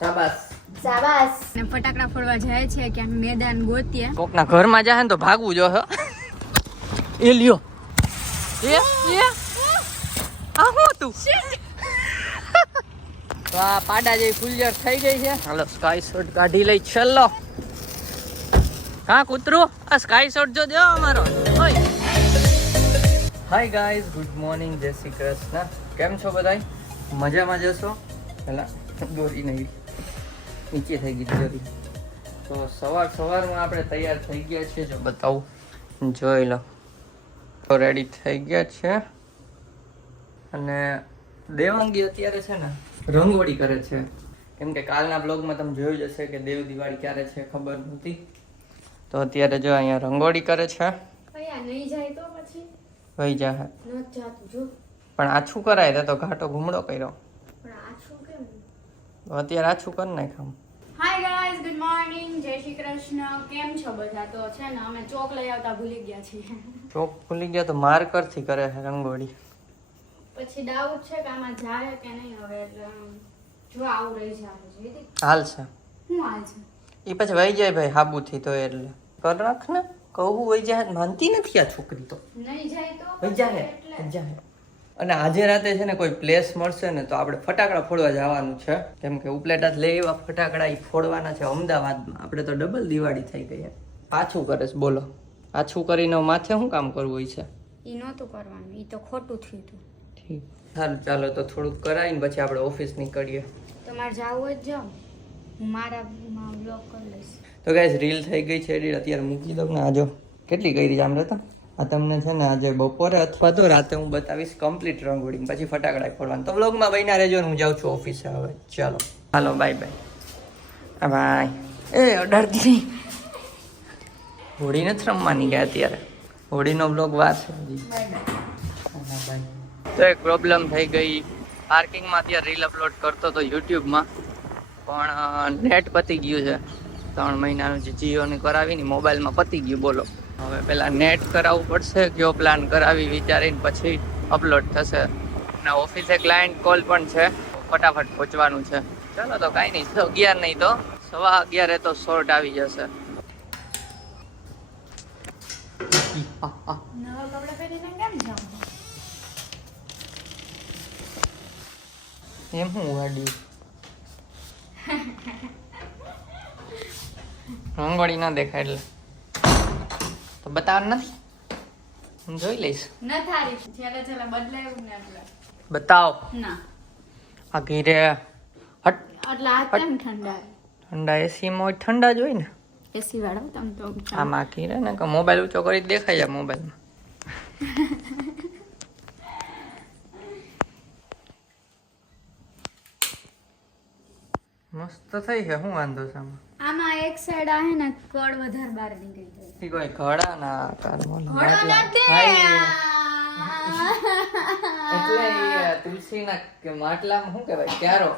શાબાશ શાબાશ. ને ફટાકડા ફોડવા જાય છે ક્યાંક મેદાન ગોતીએ. કોકના ઘરમાં જાય ને તો ભાગવું જો હો. એ લ્યો એ આ હું તું તો આ પાડા જેવી ફૂલઝર થઈ ગઈ છે. હાલો સ્કાય શોટ કાઢી લઈ. ચલો હા કૂતરું આ સ્કાય શોટ જો દો અમારો. હાય ગાઈઝ, ગુડ મોર્નિંગ, જય શ્રી કૃષ્ણ. કેમ છો બધાય? મજામાં જશો? પેલા દોરી નહીં નીચે થઈ ગઈ દોરી. તો સવારમાં આપણે તૈયાર થઈ ગયા છીએ. જો બતાવું, જોઈ લો. તો રેડી થઈ ગયા છે. અને દેવાંગી અત્યારે છે ને રંગોળી કરે છે. કેમ કે કાલના બ્લોગમાં તમે જોયું જ હશે કે દેવ દિવાળી ક્યારે છે ખબર નહોતી. તો અત્યારે જો અહીંયા રંગોળી કરે છે. નહીં જાય તો પછી વહી જાય ન જાતું જો. પણ આછું કરાય તો ઘાટો ઘૂમડો કર્યો. પણ આછું કેમ? તો અત્યારે આછું કરી નાખામ. હાય ગાઈઝ, ગુડ મોર્નિંગ, જય શ્રી કૃષ્ણ. કેમ છો બધા? તો છે ને અમે ચોક લઈ આવતા ભૂલી ગયા છીએ. ચોક ભૂલી ગયા તો માર્કર થી કરે છે રંગોળી. પછી ડાઉટ છે કે આમાં જાય કે નહીં હવે. એટલે જો આવું રહી જાય છે. હાલ છે હું હાલ છે એ પછી વહી જાય ભાઈ હાબુથી. તો એટલે કર રાખ ને. કહું વહી જાય માનતી નથી આ છોકરી. તો નહીં જાય તો વહી જાય વહી જાય. અને આજે રાતે છે ને કોઈ પ્લેસ મળશે ને તો આપણે ફટાકડા ફોડવા જવાનું છે. કેમ કે ઉપલેટા લઈ એવા ફટાકડા એ ફોડવાના છે અમદાવાદમાં. આપણે તો ડબલ દિવાળી થઈ ગઈ. પાછું કરે છે બોલો. પાછું કરીને માથે શું કામ કરવું હોય છે? એ નહોતું કરવાનું, એ તો ખોટું થયું હતું. ઠીક, સારું ચાલો તો થોડુંક કરાવીને પછી આપણે ઓફિસ નીકળીએ. તમારે જાવું જ જાઓ, હું મારા બ્લોગ કરી લઈશ. તો ગાઈસ રીલ થઈ ગઈ છે એડિટ. અત્યારે મૂકી દઉં ને. આજો કેટલી કરી આમ રહેતા. આ તમને છે ને આજે બપોરે અથવા તો રાતે હું બતાવીશ કમ્પ્લીટ રંગોળી. પછી ફટાકડા ફોડવાનું. તો વ્લોગમાં બન્યા રહેજો. હું જાઉં છું ઓફિસે હવે. ચાલો હાલો બાય બાય. બાય. એ અડાડતી હોળી નથી રમવાની ગયા અત્યારે. હોળીનો બ્લોગ વાર છે હજી. તો એક પ્રોબ્લેમ થઈ ગઈ. પાર્કિંગમાં અત્યારે રીલ અપલોડ કરતો તો યુટ્યુબમાં, પણ નેટ પતી ગયું છે. 3 મહિનાનું જે જીઓની કરાવીને મોબાઈલમાં પતી ગયું. બોલો હવે પેલા નેટ કરાવવું પડશે. કયો પ્લાન કરાવી વિચારીને પછી અપલોડ થશે. અને ઓફિસે ક્લાયન્ટ કોલ પણ છે. ફટાફટ પહોંચવાનું છે. ચાલો તો કાંઈ નહીં. 11 નહીં તો 11:15 તો શોર્ટ આવી જશે. નવા કપડા પહેરીને કેમ જાવ? એમ હું વાડ્યું રંગોળી ના દેખાય એટલે તો બતાવવાનું નથી. હું જોઈ લઈશ. ન થારી છેલ્લે બદલાયું ને એટલે બતાવ. ના આ ઘીરે હટ. એટલે આ કેમ ઠંડા? ઠંડા એસી માં ઠંડા જ હોય ને. એસી વાળો તમ તો આમાં ઘીરે ને કે મોબાઈલ ઊંચો કરી દેખાય જાય મોબાઈલમાં. મસ્ત થઈ છે. શું વાંધો છે આમાં? આમાં એક સાઈડ આ હે ને કડ વધારે બહાર નીકળી જાય. ઈ કોઈ ઘડા ના કારવાનો ઘડો એટલે ઈ તુલસીના કે માટલામાં શું કહેવાય? ક્યારો.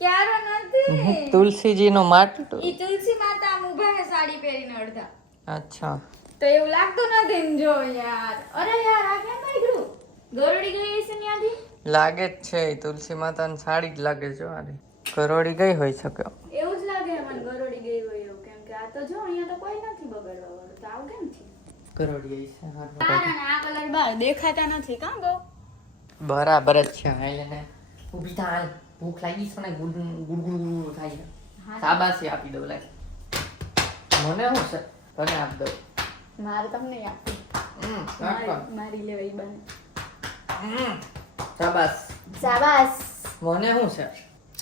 ક્યારો નથી. તુલસીજીનો માટલો. ઈ તુલસી માતા આમ ઊભા હે સાડી પહેરીને અડધા. અચ્છા તો એવું લાગતું નથી ને જો યાર. અરે યાર આ કેમ કર્યું? ગરોડી ગઈ છે ત્યાંથી. લાગે જ છે તુલસી માતાની સાડી જ લાગે છે. આરી કરોડી ગઈ હોઈ શકે. એવું જ લાગે મને ગરોડી ગઈ હોય એવું. કેમ કે આ તો જો અહીંયા તો કોઈ નથી બગાડવા વાળું. તો આવું કેમ થયું? કરોડી છે. કારણ આ કલર બહાર દેખાતા નથી કાં ગો? બરાબર જ છે. હાલ ને ઊભી થા. હાલ ભૂખ લાગી છે ને ગુડ થાય. શાબાશી આપી દઉં. લાગ મને શું છે તને આપ દઉં. મારે તમને આપી મારી લેવાય બને. શાબાશ શાબાશ. મને શું છે?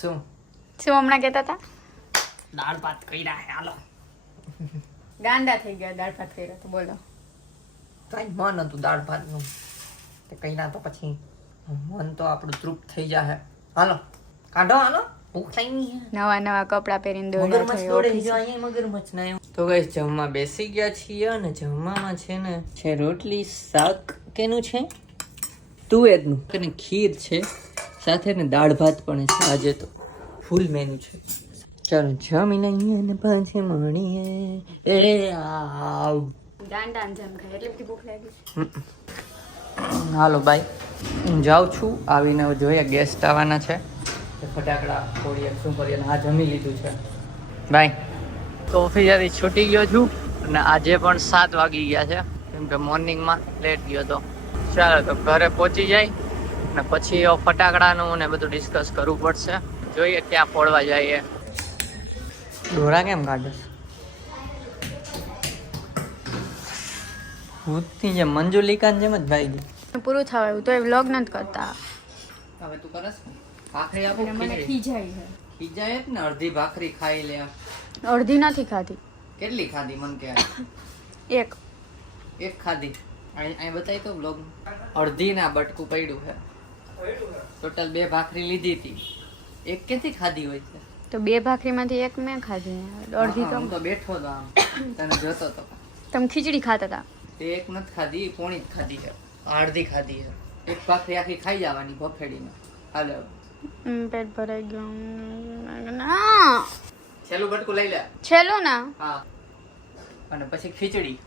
શું હમણાં કહેતા હતા? દાળ ભાત કર્યા હે. હાલો ગાંડા થઈ ગયા. દાળ ભાત કર્યા તો બોલો. કઈ મન હતું દાળ ભાત નું તે કઈના તો પછી મન તો આપણું તૃપ્ત થઈ જાય. હાલો કાઢો. હાલો ભૂખ લાગી છે. નવા કપડા પહેરીને મગરમચ્છ દોડે જો અહીંયા મગરમચ્છ ના. તો ગાઈસ જમવા બેસી ગયા છીએ. અને જમવામાં છે ને છે રોટલી શાક. કેનું છે? તુવેરનું. અને ખીર છે સાથે ને દાળ ભાત પણ છે. આજે તો ફૂલ મેનુ છે. ચાલો જમીને અહીંયા ને પાછી મળીએ. એ આવ ગાંડા જેમ ખાય એટલે બધી ભૂખ લાગી છે. હાલો બાય. હું જાઉં છું. આવીને જોઈએ ગેસ્ટ આવવાના છે ફટાકડા ફોડીએ શું કરીએ આ જમી લીધું છે બાય. તો ઓફિસેથી છૂટી ગયો છું અને આજે પણ 7 વાગી ગયા છે કેમ કે મોર્નિંગમાં લેટ ગયો હતો. ચાલો તો ઘરે પહોંચી જાય અને પછી ફટાકડાનું ને બધું ડિસ્કસ કરવું પડશે. જોઈએ ક્યાં ફોડવા જઈએ. દોરા કેમ કાઢે ભૂતની જેમ મંજુલિકાની જેમ જ ભાઈ ગઈ. પૂરું થવાયું તો એ વ્લોગ નથી કરતા. હવે તું કરસ ભાખરી આપો અને મને ખીજાય છે. ખીજાય જ ને અડધી ભાખરી ખાઈ લે. અડધી નથી ખાધી. કેટલી ખાધી મન કે? એક ખાધી. અહીં બતાવી તો બ્લોગ અડધી ના બટકું પડ્યું છે. ટોટલ 2 ભાખરી લીધી હતી. એક કેથી ખાધી હોય છે? તો 2 ભાખરીમાંથી એક મેં ખાધી. અડધી તો હું તો બેઠો તો આમ તને જોતો તો. તમે ખીચડી ખાતા હતા. તે એક નથી ખાધી, પોણી જ ખાધી છે. અડધી ખાધી છે. એક ભાખરી આખી ખાઈ જવાની બફેડીને. હાલો પેટ ભરાઈ ગયું. ના છેલ્લું બટકું લઈ લે. છેલ્લું ના. હા અને પછી ખીચડી.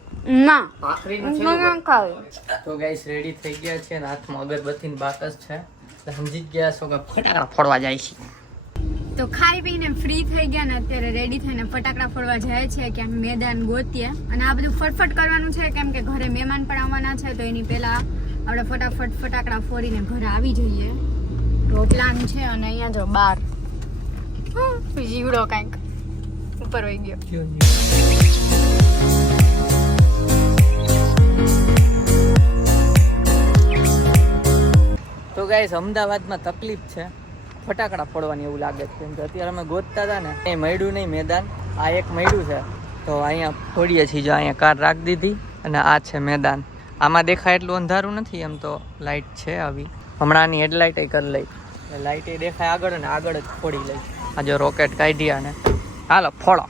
ના ભાખરીનું હું છેલ્લું. ખાવું. તો ગાઈસ રેડી થઈ ગયા છે અને હાથમાં અગરબત્તીની બાકસ છે. એટલે સમજી જ ગયા છો કે ફટાકડા ફોડવા જાય છે. તો ખાઈ પીને ફ્રી થઈ ગયા ને અત્યારે રેડી થઈને ફટાકડા ફોડવા જાય છે ક્યાંક મેદાન ગોતીએ. અને આ બધું ફટફટ કરવાનું છે કેમ કે ઘરે મહેમાન પણ આવવાના છે તો એની પહેલા આપણે ફટાફટ ફટાકડા ફોડીને ઘરે આવી જઈએ. રોટલાન છે અને અહીંયા જો બાર જીવડો કાંઈક ઉપર વહી ગયો. તો ગાઈસ અમદાવાદમાં તકલીફ છે ફટાકડા ફોડવાની એવું લાગે છે કેમ કે અત્યારે અમે ગોતતા હતા ને એ મળ્યું નહીં મેદાન. આ એક મળ્યું છે તો અહીંયા ફોડીએ છીએ. જો અહીંયા કાર રાખી દીધી અને આ છે મેદાન. આમાં દેખાય એટલું અંધારું નથી એમ તો લાઇટ છે આવી. હમણાં આની હેડલાઇટ કરી લઈ લાઇટ એ દેખાય આગળ ને આગળ જ ફોડી લઈ. આ જો રોકેટ કાઢ્યા ને હાલો ફોડો.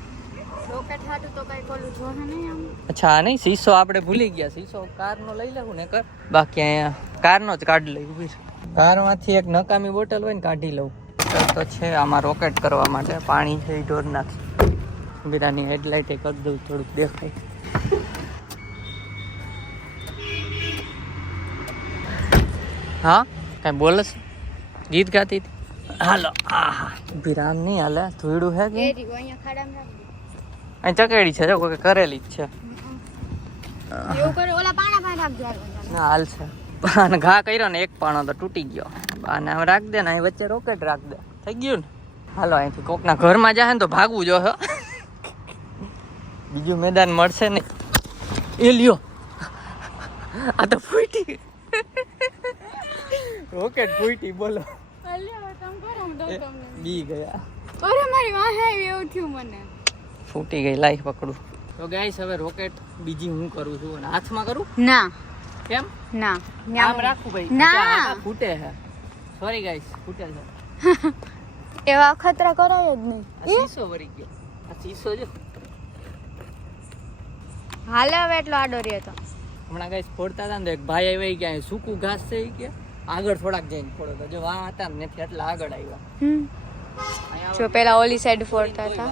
રોકેટ હાટું તો કઈ કોલું જોહે નહીં આમ. અચ્છા આ નહીં શીશો આપણે ભૂલી ગયા. શીશો કારનો લઈ લેવું ને કર. બાકી અહીંયા કારનો જ કાઢી લઈ. ઊભી છે કારમાંથી એક નકામી બોટલ હોય ને કાઢી લઉં તો છે આમાં રોકેટ કરવા માટે. પાણી છે એ ઢોર નાખી. બીરાની હેડલાઇટ કરી દઉં થોડુંક દેખાય. હા કાંઈ બોલે છે? ગીત ગાતી હતી. હાલો આહા બીરામ નહીં હાલે થોડું હે કે અહીંયા ખાડામાં રાખ. અહીં ચકેડી છે જો કોઈ કરેલી જ છે. એવું કરે ઓલા પાણા પાણા રાખજો. ના હાલ છે અને ઘા કર્યો ને એક પાણો તો તૂટી ગયો. અને આમ રાખ દે ને અહીં વચ્ચે રોકેટ રાખ દે થઈ ગયું ને. હાલો અહીંથી કોકના ઘરમાં જાય ને તો ભાગવું જો હો. બીજું મેદાન મળશે ને. એ લ્યો આ તો ફૂટી રોકેટ ફૂટી બોલો. બી ગયા. અરે મારી વાહે એવું થયું મને. ફૂટી ગઈ લાઈ પકડું. તો ગાઈસ હવે રોકેટ બીજી હું કરું છું અને હાથમાં કરું. ના કેમ ના આમ રાખું ભાઈ. ના ફૂટે છે. સોરી ગાઈસ ફૂટે છે. એવા ખતરા કરાય જ નહીં. આ શીશો વળી ગયો. આ શીશો જો હાલે હવે એટલો આડો રહ્યો તો. હમણાં ગાઈસ ફોડતા હતા ને તો એક ભાઈ આવ્યા કે અહીં સૂકું ઘાસ છે કે આગળ થોડાક જઈને ફોડો તો જો આ હતા ને એટલે આગળ આવ્યા. જો પેલા ઓલી સાઈડ ફોડતા હતા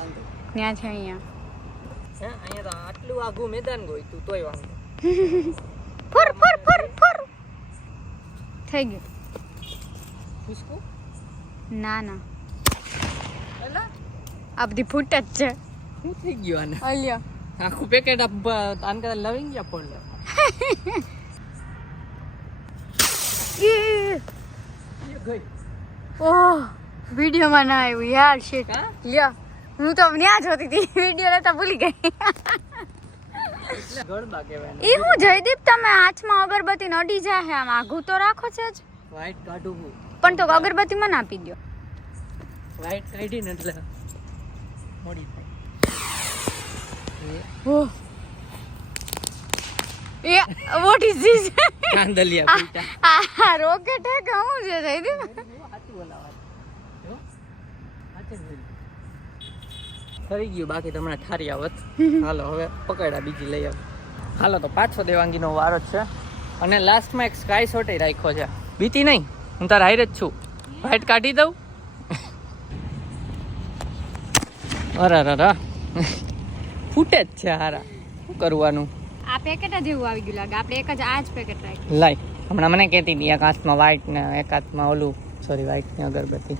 ત્યાં છે અહીંયા. હે અહીંયા તો આટલું આઘું મેદાન ગોઈતું તોય વાંધો. ફર ફર ફર ફર થઈ ગયું. ખુશકુ ના ના એલા આ બધી ફૂટ જ છે. શું થઈ ગયું આને? અલ્યો આખું પેકેટ આન કરતા લવિંગ ગયા ફોડ લે. ગઈ ઓહ વિડીયોમાં ના આવ્યું યાર. શિટ હા? લ્યો હું તો ત્યાં જોતી હતી વિડીયો લેતા ભૂલી ગઈ. એટલે ગળબા કહેવાય. ઈ હું જયદીપ તમે હાથમાં અગરબત્તી નડી જાહે આમ આઘું તો રાખો છે જ. વ્હાઈટ કાઢું પણ તો અગરબત્તી મને આપી દો. વ્હાઈટ કાઢી ને એટલે મોડી થાય. ઓહ એ વોટ ઇઝ ધીસ? કાંદલિયા પીટા આ રોકેટ હે કે હું છે જયદીપ? આતી બોલાવા જો આતે થઈ ગયું. બાકી તમને ઠારી આવત. હાલો હવે પકડ્યા બીજી લઈ આવ. હાલો તો પાછો દેવાંગીનો વારો જ છે અને લાસ્ટમાં એક સ્કાય શોટ રાખ્યો છે. બીતી નહીં હું તાર હાઈર જ છું. વ્હાઈટ કાઢી દઉં. અરે ફૂટે જ છે હારા. શું કરવાનું? આ પેકેટ જ એવું આવી ગયું લાગે. આપણે એક જ આ જ પેકેટ રાખ્યું. લાઈ હમણાં મને કહેતી હતી એક હાથમાં વ્હાઈટ ને એક હાથમાં ઓલું સોરી વ્હાઈટ ની અગરબત્તી.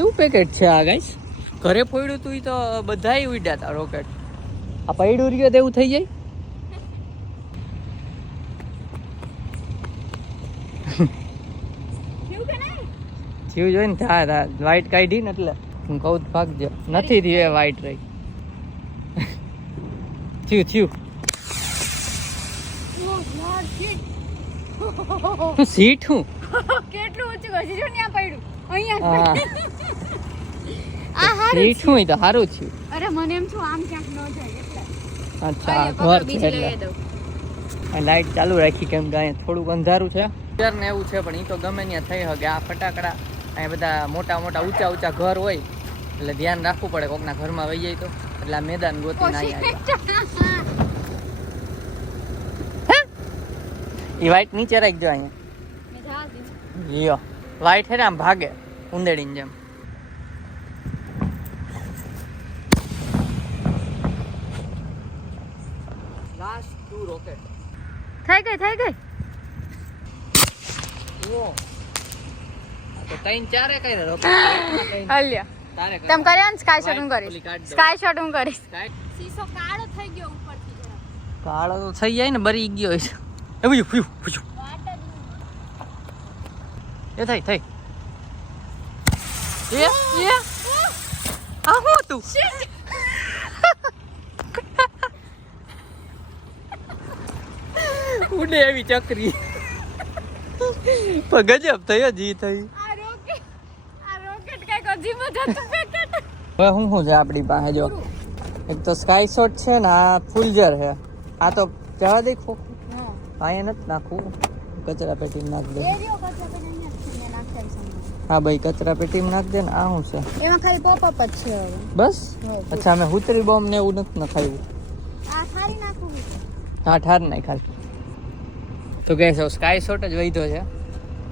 શું પેકેટ છે આ ગાઈસ? ઘરે પડ્યું તું ઈ તો બધાય ઉડ્યા હતા રોકેટ. આ પડ્યું રહ્યો તેવું થઈ જાય. થયું જોઈ ને થા વાઈટ કાઢી ને એટલે હું કહું ભાગજો. નથી થયું એ વાઈટ રહી. થયું સીટ હું કેટલું ઊંચું હજી જો ત્યાં પડ્યું અહીંયા હા આ હારું સીટ હું ઈ તો સારું થયું. અરે મને એમ છું આમ ક્યાંક ન જાય એટલે અચ્છા અરે, ઘર બીજું છે લઈ એટલે દઉં. લાઈટ ચાલુ રાખી કેમ કે અહીંયા થોડુંક અંધારું છે ને એવું છે પણ એ તો ગમે ત્યાં થઈ શકે. આ ફટાકડા અહીંયા બધા મોટા મોટા ઊંચા ઘર હોય એટલે ધ્યાન રાખવું પડે કોકના ઘરમાં વહી જાય તો એટલે આ મેદાન ગોતીને અહીંયા એ વાઈટ નીચે રાખજો અહીંયા. મેં જવા દીધું. લ્યો વાઈટ છે ને આમ ભાગે ઉંદેડીની જેમ. Last 2 rocket. થઈ ગઈ ઓ આ તો 3-4 કઈ રોકેટ હલ્યા તારે તેમ કર્યા ને સ્કાય શોટ હું ઓલી કરીશ કાઢ દઉં. સ્કાય શોટ હું કરીશ Sky- શીશો કાળો થઈ ગયો ઉપરથી જરા કાળો તો થઈ જાય ને બરી ગયો છે એ પૂછ્યું વાટ જ એ થઈ એ આ હું તું ઉડે એવી ચકરી પણ ગજબ થયો જી થઈ. આ રોકેટ કઈક અજીબ જ હતું પેકેટ હવે હું છે આપણી પાસે જો એક તો સ્કાય શોટ છે ને આ ફૂલજર છે. આ તો જવા દે ખોખું અહીંયા નથી નાખવું કચરા પેટીમાં નાખ દે. હા ભાઈ કચરા પેટીમાં નાખ દે ને. આ શું છે એમાં ખાલી પોપઅપ જ છે હવે બસ હા. અચ્છા અમે હુતરી બોમ્બ ને એવું નથી નખાયું. આ ખાલી નાખવું હા ઠાર નહીં ખાલી તો કહે છે સ્કાય શોટ જ વધ્યો છે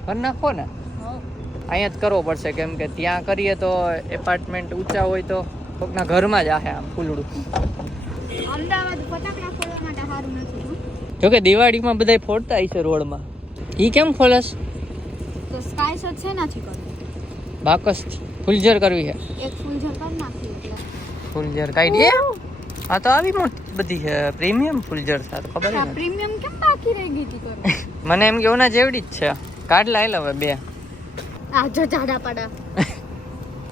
કરી નાખો ને. અહીંયા જ કરવો પડશે કેમ કે ત્યાં કરીએ તો એપાર્ટમેન્ટ ઊંચા હોય તો કોકના ઘરમાં જ આહે આમ ફૂલડું. અમદાવાદ ફટાકડા ફોડવા માટે સારું નથી હો. જોકે દિવાળીમાં બધાય ફોડતા હશે રોડમાં. ઈ કેમ ખોલસ? તો સ્કાય શોટ છે નથી કરવું બાકસ ફૂલજર કરવી છે. એક ફૂલઝર કરી નાખી એટલે ફૂલજર કાઢી આ તો આવી મોટી બધી છે પ્રીમિયમ ફૂલજર છે. આ તો ખબર આ નથી પ્રીમિયમ કેમ બાકી રહી ગઈ હતી કરવા મને એમ કે ઓના જેવડી જ છે. કાઢ લાઈ હવે 2 આ જો જાડા પાડા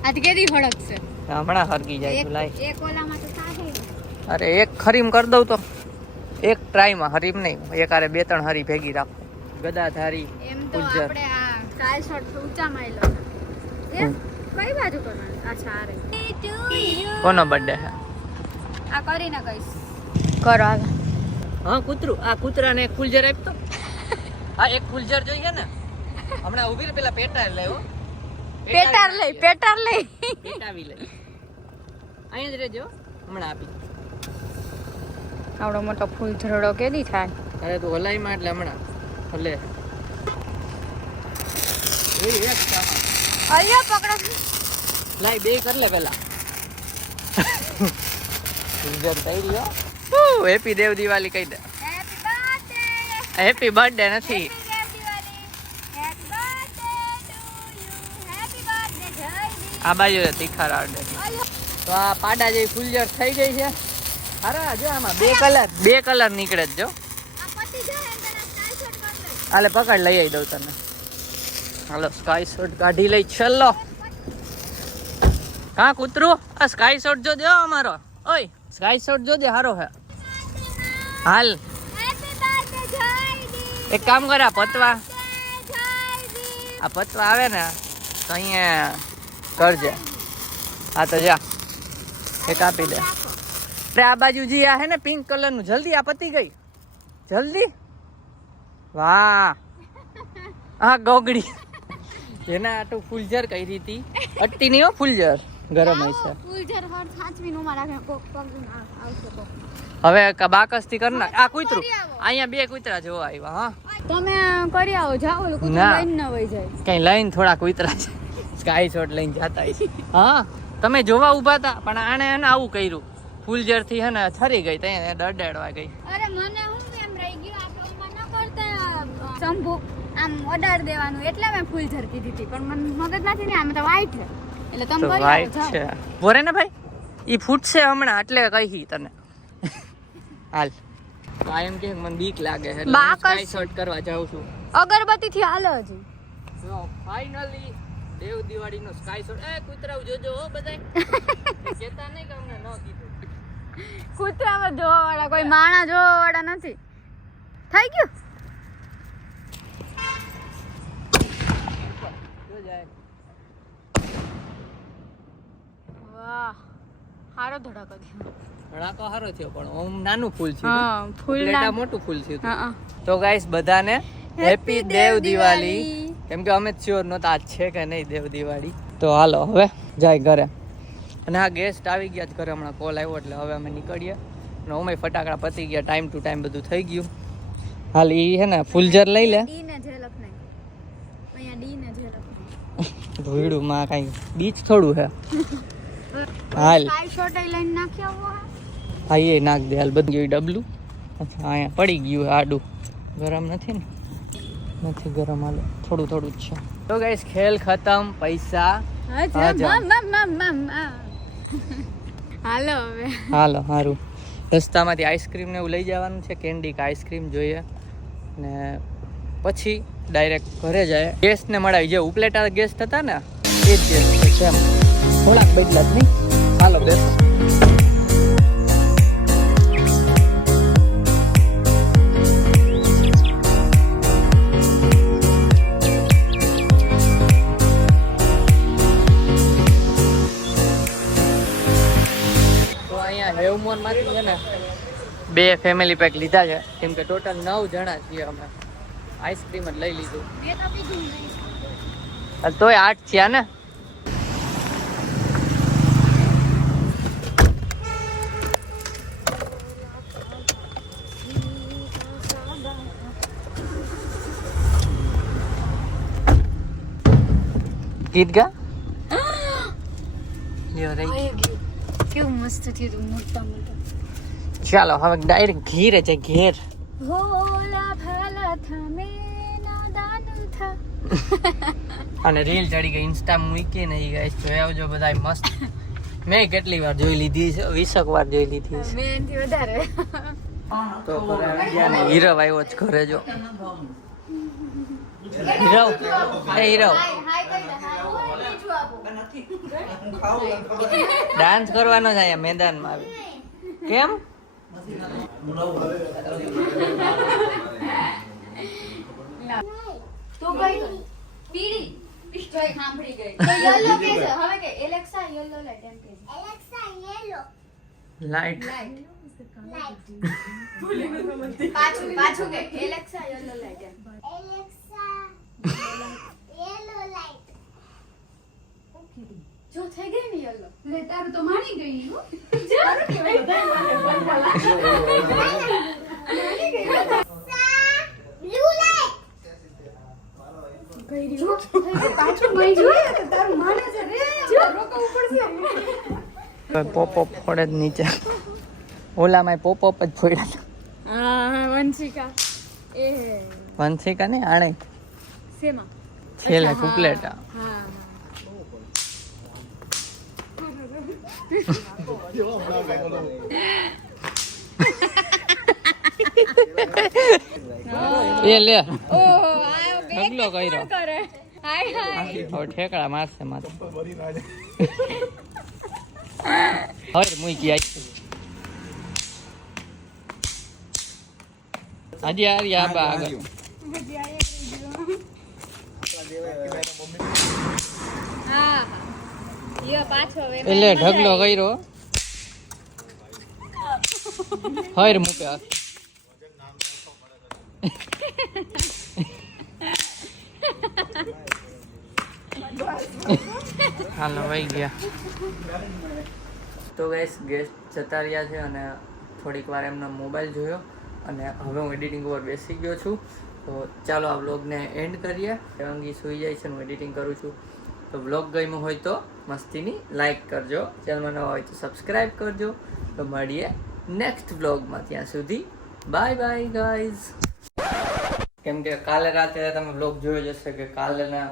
આ તો કેદી ફળક છે હમણાં હરકી જાય તું લાઈ. એક ઓલામાં તો સાહે અરે એક ખરીમ કરી દઉં તો એક ટ્રાયમાં હરીમ નહીં એક આરે 2-3 હરી ભેગી રાખો. ગદાધારી એમ તો ફૂલઝર. આપણે આ સ્કાય શોટ ઊંચા માઈલો એ કઈ બાજુ કરવાનું અચ્છા આ રે કોનો બર્થડે છે? આ કરીને કઈશ કરો હાલ હા કૂતરું. આ કૂતરાને એક ફૂલજર આપતો. હા એક ફૂલજર જોઈએ ને હમણાં ઊભી રે પેલા પેટાર લેવો. પેટાર લઈ પેટાવી લઈ અહીંયા જ રહેજો હમણાં આપી. આવડો મોટો ફૂલ ઝરડો કેદી થાય અરે તું હલાઈમાં એટલે હમણાં ભલે એક સામાન. અલ્યો પકડો લાઈ 2 કર લે પેલા. ફૂલજર થઈ રહ્યો. હેપી દેવ દિવાળી કહી દે. હેપી બર્થડે હેપી બર્થડે નથી. આ બાજુ તીખા રાડે. તો આ પાડા જેવી ફૂલજર થઈ ગઈ છે. અરે જો આમાં 2 કલર નીકળે જ જો. હાલે પકડ લઈ આવી દઉં તને. હાલો સ્કાય શોટ કાઢી લઈ છેલ્લો. હા કૂતરું આ સ્કાય શોટ જોજો અમારો. ઓય સ્કાય શોટ જોજે હારો હે. હાલ એક કામ કર આ પતવા આવે ને તો અહીંયા કરજે. હા તો જા એક આપી દે. આ બાજુ જી આ હે ને પિંક કલર નું જલ્દી આ પતી ગઈ જલ્દી. વાહ હા ગોગડી એના આટું ફૂલજર કરી હતી. અટ્ટી નહીં હો ફૂલજર ગરમ હોય છે. ફૂલઝર હર સાચવી નો મારા કોક પગ આવશે કોક હવે બાકસથી કર નાખ. આ કૂતરું અહીંયા 2 કૂતરા જોવા આવ્યા. હા તમે કરી આવો જાઓ ઓલું કુતરું ના. લઈને ન વઈ જાય કઈ લઈને થોડા કૂતરા છે સ્કાય શોટ લઈને જતા હશે. હા તમે જોવા ઊભા હતા પણ આને હે ને આવું કર્યું ફૂલજર થી હે ને થરી ગઈ ત્યાં ડરડવા ગઈ. અરે મને હું એમ રહી ગયું આપણે ઓમાં ન કરતા શંભુ આમ ઓર્ડર દેવાનું એટલે મેં ફૂલઝર કીધી હતી પણ મને મગજમાંથી નહીં આમ તો વાઈટ છે એટલે તમે તો કરી વાઈટ જાઓ. છે બોરે ને ભાઈ ઈ ફૂટશે હમણાં એટલે કહી તને હાલ તો આ એમ કે મને બીક લાગે છે એટલે બાકસ. સ્કાય શોટ કરવા જાઉં છું અગરબત્તી થી હાલો હજી. ફાઇનલી દેવ દિવાળી નો સ્કાય શોટ એ કૂતરાવ જોજો હો બધાય કેતા નહીં કે અમને ન કીધું કૂતરામાં જોવા વાળા કોઈ માણા જોવા વાળા નથી. થઈ ગયું. જો જાય વાહ હારો ધડાકો થયો. ધડાકો હારો થયો પણ ઓમ નાનું ફૂલ છે હા ફૂલ પ્લેટા મોટું ફૂલ છે હા તો ગાઈસ બધાને હેપી દેવ દિવાળી કેમ કે અમે શ્યોર નહોતા આજ છે કે નહીં દેવ દિવાળી તો હાલો હવે જાય ઘરે અને આ ગેસ્ટ આવી ગયા જ ઘરે હમણાં કોલ આવ્યો એટલે હવે અમે નીકળીએ અને અમે ફટાકડા પતી ગયા ટાઈમ ટુ ટાઈમ બધું થઈ ગયું હાલ ઈ હે ને ફૂલઝર લઈ લે ડી ને ઝલક નહીં અહીંયા ડી ને ઝલક ભૂયડું માં કાંઈ બીચ થોડું હે હાલ કાઈ શોટ લઈને નાખ્યા હોવા. હા એ નાખ દે હાલ બધું ગયું ડબલું અચ્છા અહીંયા પડી ગયું આડું ગરમ નથી ને નથી ગરમ હાલો થોડું થોડું જ છે તો ગાઈસ ખેલ ખતમ પૈસા હાલો હવે હાલો સારું રસ્તામાંથી આઈસ્ક્રીમ ને એવું લઈ જવાનું છે કેન્ડી કે આઈસ્ક્રીમ જોઈએ ને પછી ડાયરેક્ટ ઘરે જાય ગેસ્ટને મળાવી જે ઉપલેટા ગેસ્ટ હતા ને એ જ ગેસ્ટ છે એમ થોડાક બદલા જ નહીં હાલો બેસો હેવમોન માંથી છે ને 2 ફેમિલી પેક લીધા છે કેમ કે ટોટલ 9 જણા છીએ અમે આઈસ્ક્રીમ જ લઈ લીધું તોય 8 થયા ને ગીત ગા લ્યો રહી કેવું મસ્ત થયું તું મોટા મોટા. ચાલો હવે ડાયરેક્ટ ઘેરે છે ઘેર ભોલા ભાલા થા મેં નાદાન થા. અને રીલ ચડી ગઈ ઇન્સ્ટા મૂકી નહીં ગાઈસ જોઈ આવજો બધા મસ્ત મેં કેટલી વાર જોઈ લીધી છે 20 વાર જોઈ લીધી છે મેં એનથી વધારે. તો ઘરે આવી ગયા ને હીરવ આવ્યો જ ઘરે જો હીરવ એ હીરવ ડાન્સ કરવાનો છે અહીંયા મેદાનમાં આવી કેમ તો કઈ પીડી જોઈ સાંભળી ગઈ તો યલો કે છે હવે કે એલેક્સા યલો લાઈટ એમ કે એલેક્સા યલો લાઈટ પાછું કે Alexa yellow light Alexa yellow light જો થઈ ગઈ ને યલો લે તારું તો માણી ગઈ હો સારું કે માણી ગઈ બ્લુ લાઈટ ગઈ જો પાછું ગઈ જો તારું માને છે રે રોકવું પડશે પોપ અપ ફોડે જ નીચે ઓલામાં પોપ અપ જ ફોડ્યા હા વંશિકા એ વંશિકા ને આણે સેમાં છેલ્લે કુપલેટા હા એ લે ઓ આયો બે ઢગલો કર્યો કરે હાય હાય હવે ઠેકડા મારશે માથે હવે મૂકી આવી આજે યાર યા બા આગળ હા યો પાછો હવે એટલે ઢગલો કર્યો હર મૂકે હાલો વહી ગયા તો ગાઈસ ગેસ્ટ જતા રહ્યા છે અને થોડીક વાર એમનો મોબાઈલ જોયો અને હવે હું એડિટિંગ ઉપર બેસી ગયો છું તો ચાલો આ વ્લોગને એન્ડ કરીએ અંગી સૂઈ જાય છે હું એડિટિંગ કરું છું તો વ્લોગ ગમ્યો હોય તો મસ્તીની લાઈક કરજો ચેનલમાં નવા હોય તો સબસ્ક્રાઈબ કરજો તો મળીએ નેક્સ્ટ વ્લોગમાં ત્યાં સુધી બાય બાય ગાઈઝ કેમ કે કાલે રાતે તમે વ્લોગ જોયો જ હશે કે કાલના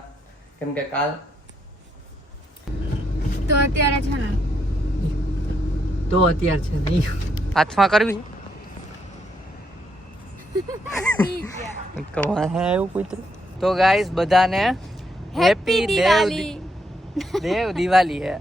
કેમ કે કાલ તો અત્યારે છે ને તો અત્યારે છે નહીં હાથમાં કરવી કવા હે એવું કૂતરું તો ગાઈસ બધાને હેપી દિવાળી દેવ દિવાળી હે